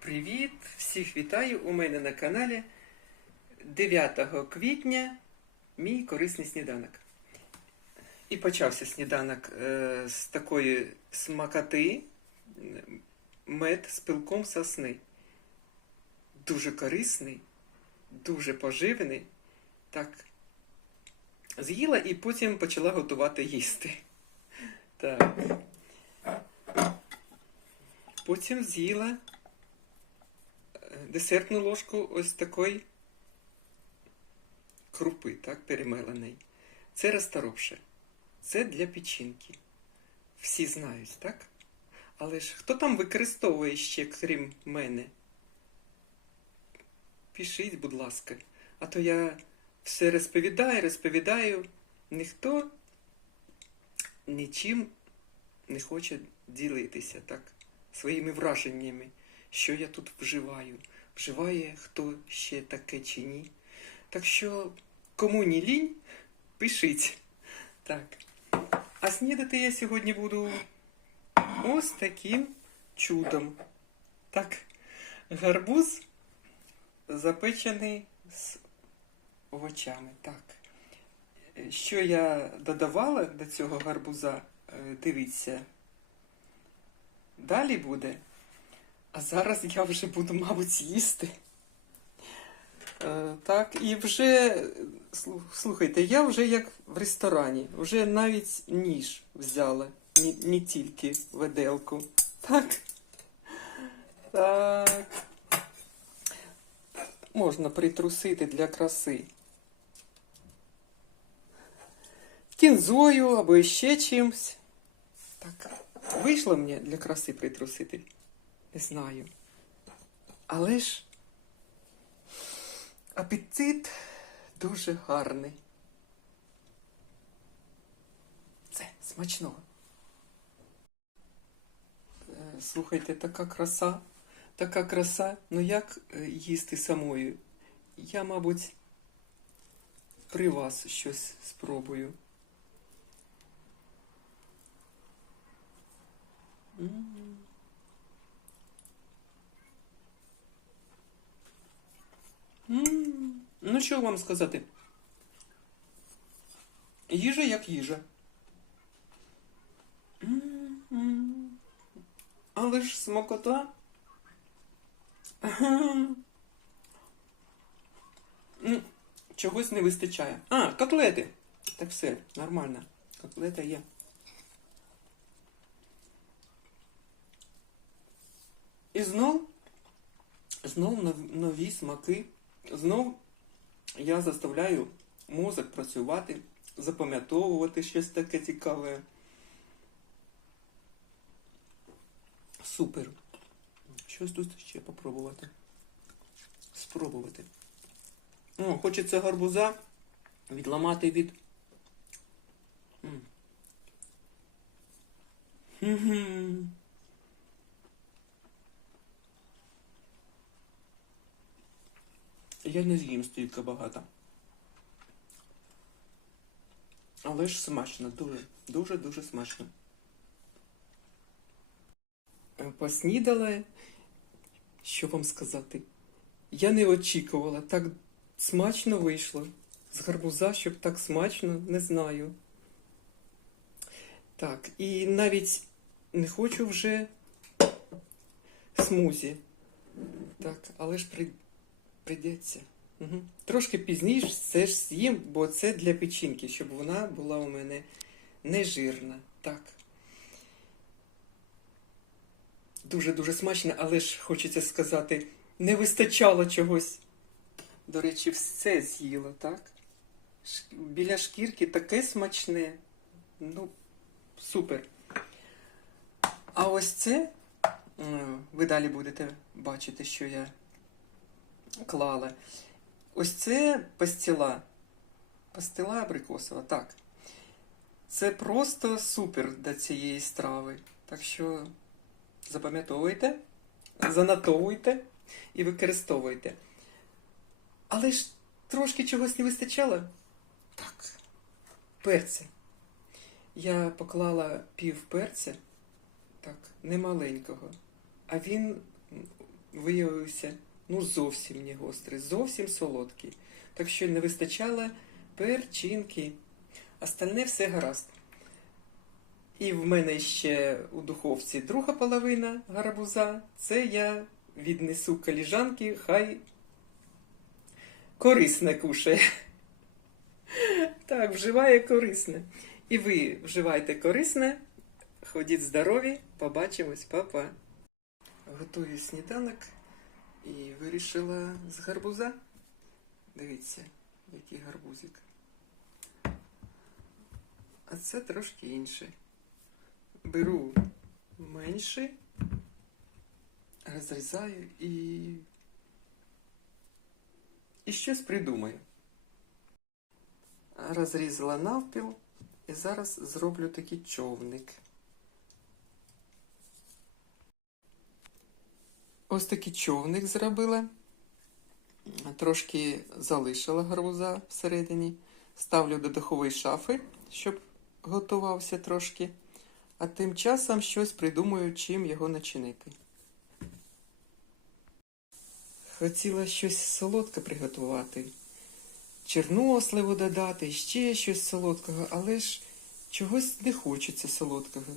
Привіт! Всіх вітаю у мене на каналі 9 квітня мій корисний сніданок. І почався сніданок е, з такої смакоти мед з пилком сосни. Дуже корисний, дуже поживний. Так. З'їла і потім почала готувати їсти. Так. Потім з'їла десертну ложку ось такої крупи, так, перемеленої. Це розторопше. Це для печінки. Всі знають, так? Але ж хто там використовує ще, крім мене? Пишіть, будь ласка. А то я все розповідаю, розповідаю. Ніхто нічим не хоче ділитися, так? Своїми враженнями що я тут вживаю. Вживає хто ще таке чи ні. Так що, кому не лінь, пишіть. Так. А снідати я сьогодні буду ось таким чудом. Так, гарбуз запечений з овочами. Так. Що я додавала до цього гарбуза, е, дивіться. Далі буде. А зараз я вже буду, мабуть, їсти. Е, так, і вже, слухайте, я вже як в ресторані, вже навіть ніж взяла, не, не тільки виделку. Так. Так. Можна притрусити для краси. Кінзою або ще чимсь. Так, вийшло мені для краси притрусити. Не знаю. Але ж апетит дуже гарний. Це смачного. Е, Слухайте, така краса, така краса. Ну як е, їсти самою? Я, мабуть, при вас щось спробую. Ну, що вам сказати? Їжа як їжа. Але ж смакота. Ага. Ну, Чогось не вистачає. А, котлети. Так все, нормально. Котлета є. І знов, знов нові смаки. Знов я заставляю мозок працювати, запам'ятовувати щось таке цікаве. Супер. Щось тут ще попробувати. Спробувати. О, хочеться гарбуза відламати від. М. Я не з'їм стільки багато. Але ж смачно, дуже, дуже-дуже смачно. Е, Поснідала, що вам сказати? Я не очікувала, так смачно вийшло. З гарбуза, щоб так смачно, не знаю. Так, і навіть не хочу вже смузі. Так, але ж при... прийдеться. Угу. Трошки пізніше все ж з'їм, бо це для печінки, щоб вона була у мене не жирна. Так. Дуже-дуже смачно, але ж хочеться сказати, не вистачало чогось. До речі, все з'їла, так? Біля шкірки таке смачне. Ну, супер. А ось це, е, ви далі будете бачити, що я клала. Ось це пастила. Пастила абрикосова, так. Це просто супер до цієї страви. Так що запам'ятовуйте, занотовуйте і використовуйте. Але ж трошки чогось не вистачало. Так, перця. Я поклала пів перця, так, немаленького, а він виявився ну зовсім не гострий, зовсім солодкий. Так що не вистачало перчинки. Остальне все гаразд. І в мене ще у духовці друга половина гарбуза. Це я віднесу коліжанки, хай корисне кушає. Так, вживає корисне. І ви вживайте корисне. Ходіть здорові, побачимось, па-па. Готую сніданок і вирішила з гарбуза. Дивіться, який гарбузик. А це трошки інше. Беру менший, розрізаю і. І щось придумаю. Розрізала навпіл і зараз зроблю такий човник. Ось такий човник зробила. Трошки залишила гарбуза всередині. Ставлю до духової шафи, щоб готувався трошки. А тим часом щось придумаю, чим його начинити. Хотіла щось солодке приготувати. Черносливу додати, ще щось солодкого, але ж чогось не хочеться солодкого.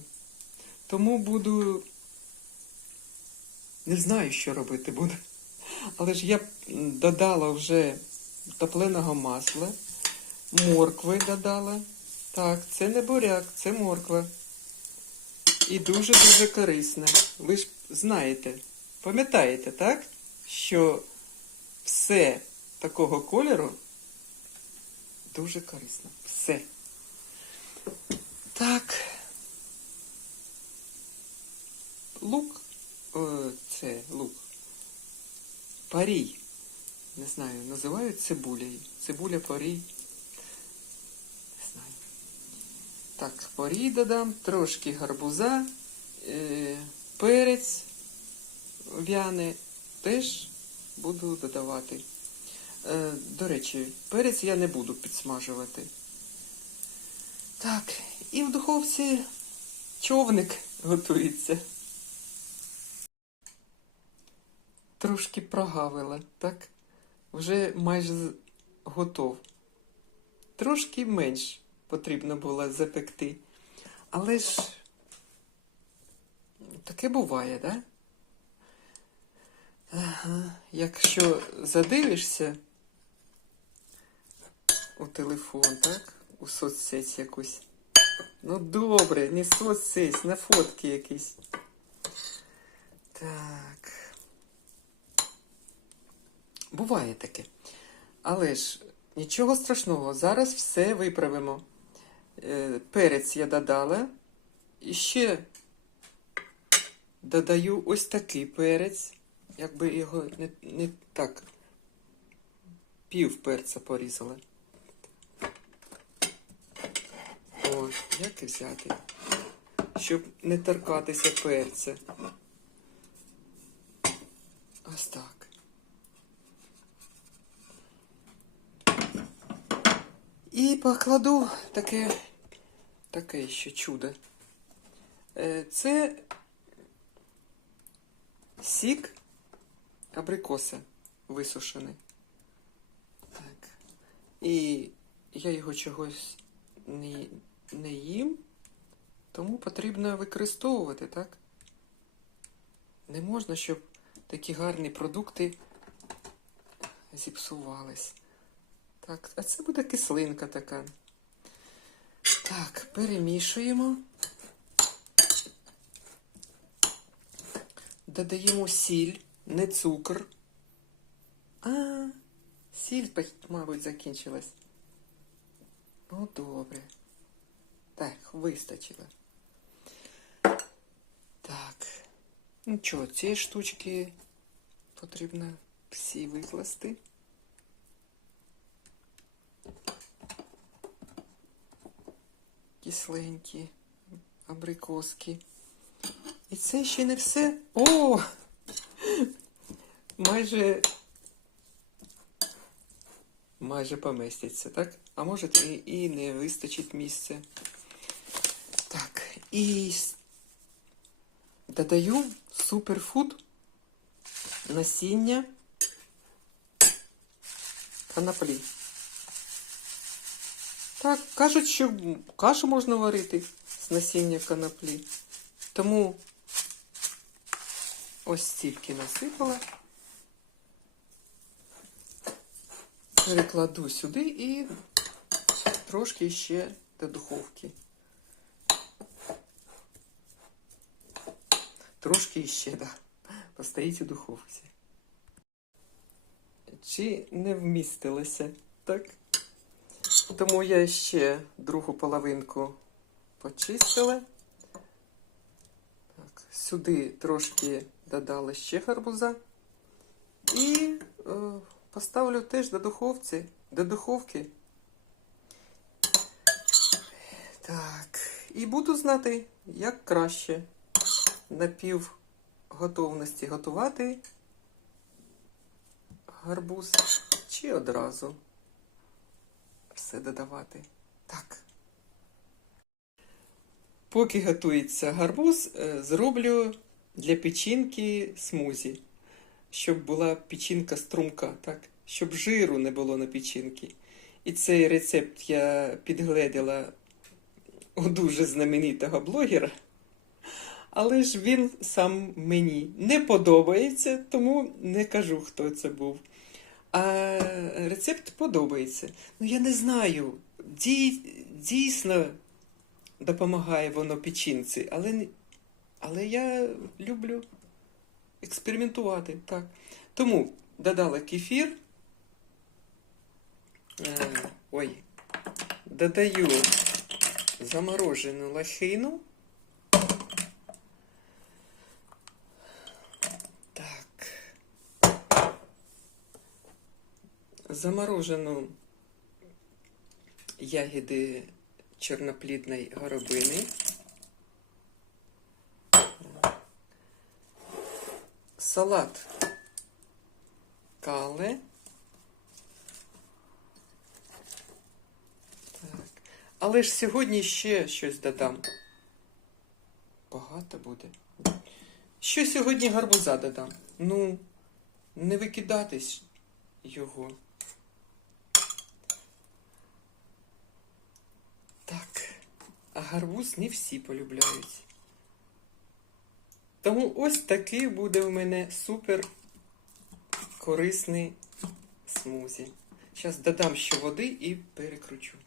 Тому буду. Не знаю, що робити буду. Але ж я додала вже топленого масла, моркви додала. Так, це не буряк, це морква. І дуже-дуже корисна. Ви ж знаєте, пам'ятаєте, так? Що все такого кольору дуже корисно. Все. Так. Лук. О, це лук. Парій. Не знаю, називають цибулею. Цибуля парій. Не знаю. Так, парій додам, трошки гарбуза, е, перець в'яне теж буду додавати. Е, до речі, перець я не буду підсмажувати. Так, і в духовці човник готується. Трошки прогавила, так? Вже майже готов. Трошки менш потрібно було запекти. Але ж таке буває, так? Ага. Якщо задивишся у телефон, так? У соцсеть якусь. Ну добре, не соцсеть, на фотки якісь. Так. Буває таке. Але ж нічого страшного, зараз все виправимо. Е, перець я додала. І ще додаю ось такий перець. Якби його не, не так пів перця порізала. О, як і взяти? Щоб не торкатися перця. Ось так. І покладу таке, таке ще чудо. Е, Це сік абрикоса висушений. Так. І я його чогось не, не їм, тому потрібно використовувати, так? Не можна, щоб такі гарні продукти зіпсувались. Так, а це буде кислинка така. Так, перемішуємо. Додаємо сіль, не цукор. А, сіль, мабуть, закінчилась. Ну, добре. Так, вистачило. Так. Ну що, ці штучки потрібно всі викласти. Кисленькі абрикоски. І це ще не все. О! Майже. Майже поместиться, так? А може і, не вистачить місця. Так, і додаю суперфуд насіння канаплі. Так, кажуть, що кашу можна варити з насіння канаплі. Тому ось стільки насипала. Перекладу сюди і трошки ще до духовки. Трошки ще, да. Постоїть у духовці. Чи не вмістилося, так? Тому я ще другу половинку почистила. Так, сюди трошки додала ще гарбуза. І е, поставлю теж до духовці, до духовки. Так, і буду знати, як краще на пів готовності готувати гарбуз чи одразу все додавати. Так. Поки готується гарбуз, е, зроблю для печінки смузі, щоб була печінка струмка, так? щоб жиру не було на печінки. І цей рецепт я підгледіла у дуже знаменитого блогера. Але ж він сам мені не подобається, тому не кажу, хто це був. А рецепт подобається. Ну, я не знаю, дій, дійсно допомагає воно печінці, але, але я люблю експериментувати. Так. Тому додала кефір. Е, ой, додаю заморожену лохину. Так. Заморожену ягоди чорноплідної горобини. Салат кале. Але ж сьогодні ще щось додам. Багато буде. Що сьогодні гарбуза додам? Ну, не викидатись його. Так, а гарбуз не всі полюбляють. Тому ось такий буде у мене супер корисний смузі. Зараз додам ще води і перекручу.